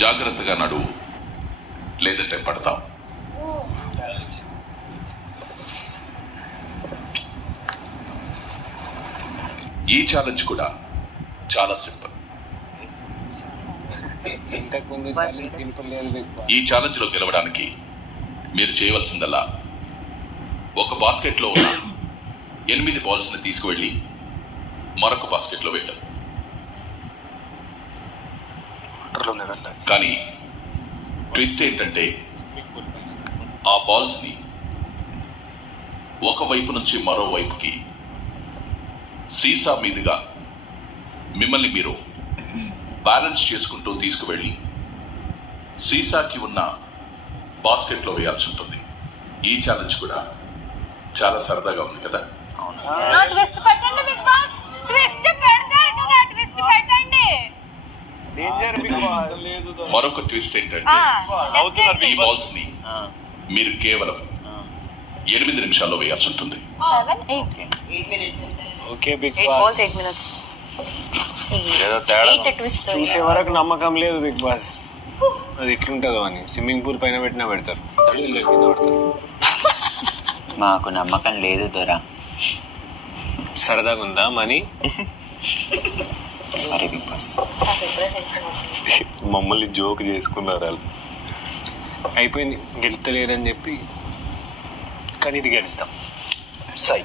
జాగ్రత్తగా నడువు, లేదంటే పడతావు. ఈ ఛాలెంజ్ కూడా చాలా సింపుల్. ఈ ఛాలెంజ్ లో గెలవడానికి మీరు చేయవలసిందల్లా ఒక బాస్కెట్లో ఉన్న 8 బాల్స్ ని తీసుకువెళ్ళి మరొక బాస్కెట్లో వేయాలి. కానీ ట్విస్ట్ ఏంటంటే ఆ బాల్స్ ని ఒకవైపు నుంచి మరోవైపుకి సీసా మీదుగా మిమ్మల్ని మీరు బ్యాలెన్స్ చేసుకుంటూ తీసుకువెళ్ళి సీసాకి ఉన్న బాస్కెట్లో వేయాల్సి ఉంటుంది. ఈ ఛాలెంజ్ కూడా చాలా సరదాగా ఉంది కదా. మరొక ట్విస్ట్ ఏంటంటే ఈ బాల్స్ ని మీరు కేవలం 8 నిమిషాల్లో వేయాల్సి ఉంటుంది. చూసే వరకు నమ్మకం లేదు బిగ్ బాస్, అది ఎట్లుంటుందో అని. స్విమ్మింగ్ పూల్ పైన పెట్టినా పెడతారు, కింద పెడతారు. మాకు నమ్మకం లేదు దొరా. సరదాగా ఉందా మనీ? Sorry big boss. మమ్మల్ని జోక్ చేసుకున్నారు వాళ్ళు. అయిపోయింది, గెలుతలేరని చెప్పి. కానీ ఇది గెలుస్తాం. సై